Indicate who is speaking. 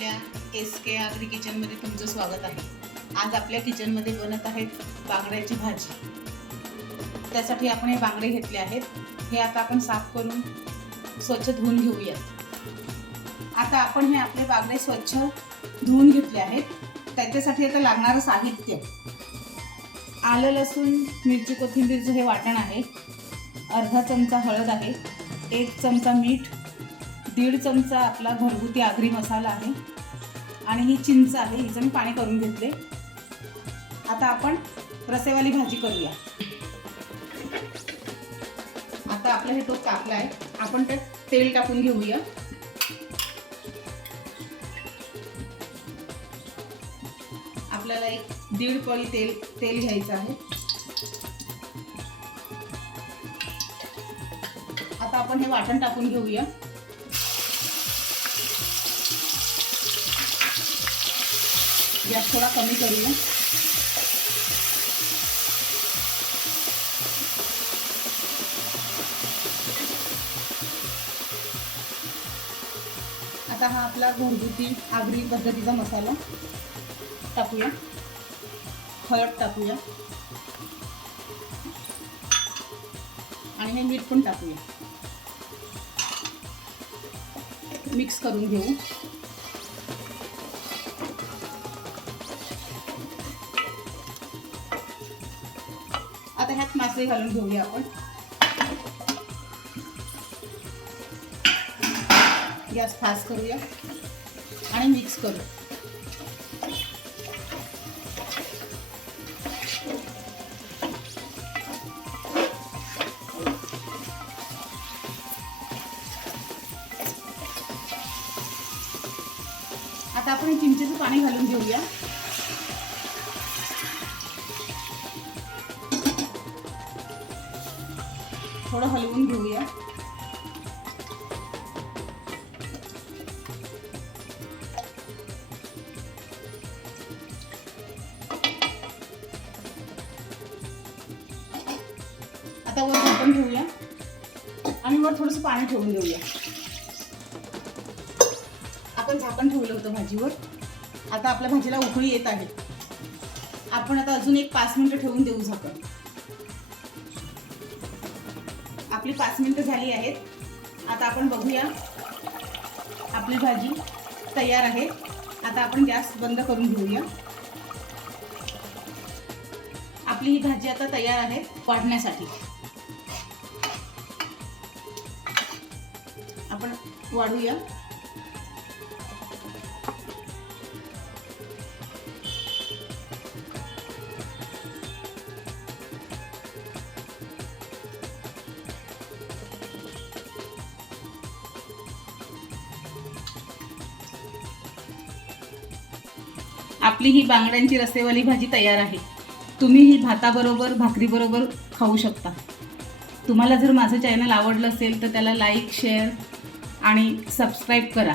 Speaker 1: आपल्या एस के आगरी किचनमध्ये तुमचं स्वागत आहे. आज आपल्या किचनमध्ये बनत आहेत बांगड्याची भाजी. त्यासाठी आपण हे बांगडे घेतले आहेत. हे आता आपण साफ करून स्वच्छ धुवून घेऊयात आता आपण हे आपले बांगडे स्वच्छ धुवून घेतले आहेत. त्याच्यासाठी आता लागणारं साहित्य. आलं लसूण मिरची कोथिंबीरचं हे वाटण आहे. अर्धा चमचा हळद आहे. एक चमचा मीठ. दीड चमचा आपला घरगुती आगरी मसाला आहे. आणि ही चिंच आहे हिचं मी पाणी करून घेतले. आता आपण रसेवाली भाजी करूया. आता आपलं हे तोप टाकलं आहे. आपण त्यात तेल टाकून घेऊया. आपल्याला एक दीड पळी तेल तेल घ्यायचं आहे. आता आपण हे वाटण टाकून घेऊया. गॅस थोडा कमी करूया. आता हा आपला घरगुती आगरी पद्धतीचा मसाला टाकूया. हळद टाकूया. आणि हे मीठ पण टाकूया. मिक्स करून घेऊ. आता ह्यात मासे घालून घेऊया आपण. गॅस फास्ट करूया आणि मिक्स करू. आता आपण चिंचेचं पाणी घालून घेऊया. थोडं हलवून घेऊया. आता वर झाकण ठेवूया. आणि वर थोडंसं पाणी ठेवून देऊया आपण झाकण ठेवलं होतं भाजीवर. आता आपल्या भाजीला उकळी येत आहे. आपण आता अजून एक पाच मिनिटं ठेवून देऊ झाकण. आपली पाच मिनिटं झाली आहेत. आता आपण बघूया. आपली भाजी तयार आहे. आता आपण गॅस बंद करून घेऊया. आपली ही भाजी आता तयार आहे वाढण्यासाठी. आपण वाढूया. आपली ही बांगड्यांची रसेवाली भाजी तयार आहे. तुम्ही ही भाताबरोबर भाकरीबरोबर खाऊ शकता. तुम्हाला जर माझं चॅनल आवडलं असेल तर त्याला लाईक शेअर आणि सबस्क्राईब करा.